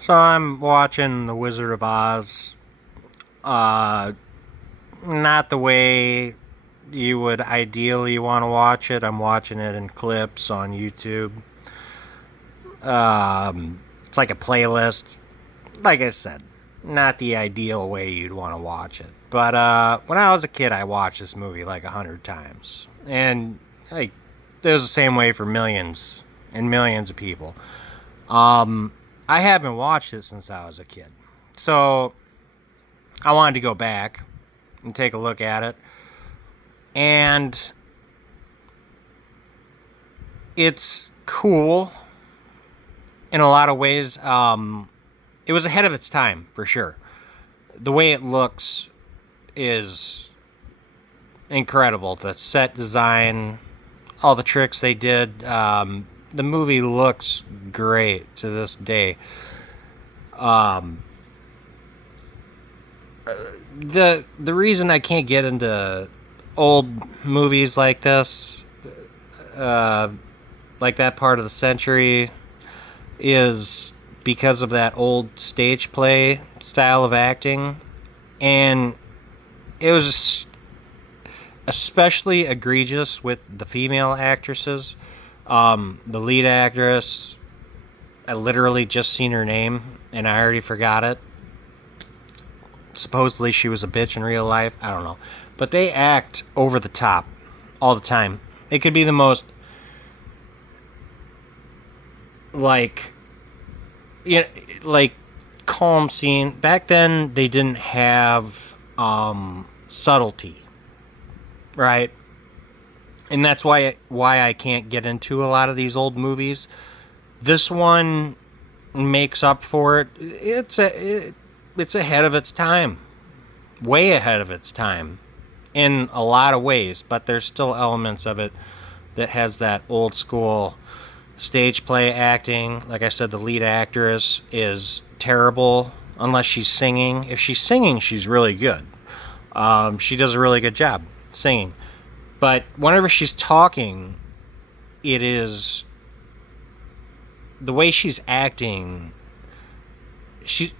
So I'm watching The Wizard of Oz. Uh, Not the way you would ideally want to watch it. I'm watching it in clips on YouTube. It's like a playlist. Like I said, not the ideal way you'd want to watch it. But when I was a kid, I watched this movie like 100 times, and like it was the same way for millions and millions of people. Um, I haven't watched it since I was a kid, so I wanted to go back and take a look at it. And it's cool in a lot of ways. It was ahead of its time, for sure. The way it looks is incredible. The set design, all the tricks they did. The movie looks great to this day. Um, the reason I can't get into old movies like this, uh, like that part of the century, is because of that old stage play style of acting, and it was especially egregious with the female actresses. The lead actress, I literally just seen her name and I already forgot it. Supposedly she was a bitch in real life. I don't know. But they act over the top all the time. It could be the most, like, you know, like calm scene. Back then they didn't have subtlety, right? And that's why I can't get into a lot of these old movies. This one makes up for it. It's ahead of its time, way ahead of its time, in a lot of ways. But there's still elements of it that has that old school stage play acting. Like I said, the lead actress is terrible unless she's singing. If she's singing, she's really good. She does a really good job singing. But whenever she's talking, it is the way she's acting. She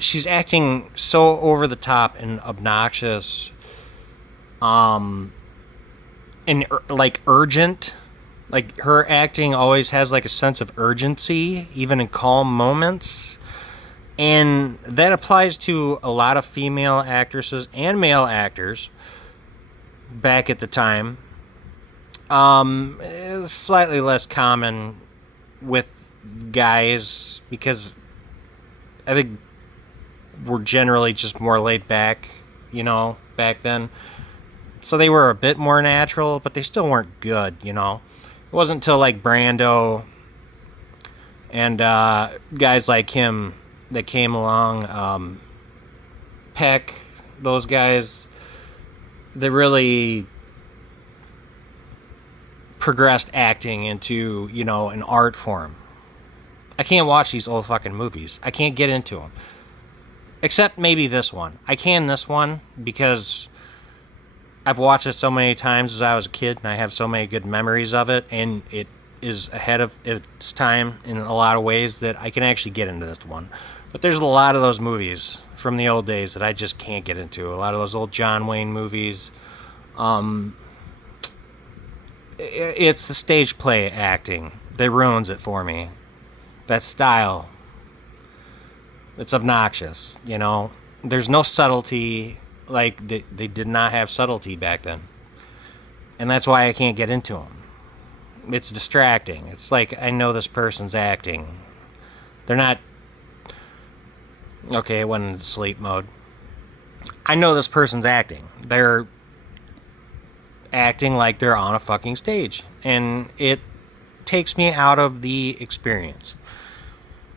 she's acting so over the top and obnoxious, um, and like urgent. Like her acting always has like a sense of urgency, even in calm moments. And that applies to a lot of female actresses and male actors back at the time. It's slightly less common with guys because I think we're generally just more laid back, back then. So they were a bit more natural, but they still weren't good. It wasn't until like Brando and guys like him that came along, Peck, those guys, that really progressed acting into, an art form. I can't watch these old fucking movies. I can't get into them. Except maybe this one. I can this one because I've watched it so many times as I was a kid and I have so many good memories of it, and it is ahead of its time in a lot of ways that I can actually get into this one. But there's a lot of those movies from the old days that I just can't get into. A lot of those old John Wayne movies. It's the stage play acting that ruins it for me. That style. It's obnoxious. There's no subtlety. Like, they did not have subtlety back then. And that's why I can't get into them. It's distracting. It's like, I know this person's acting. They're not... Okay, it went into sleep mode. I know this person's acting. They're acting like they're on a fucking stage. And it takes me out of the experience.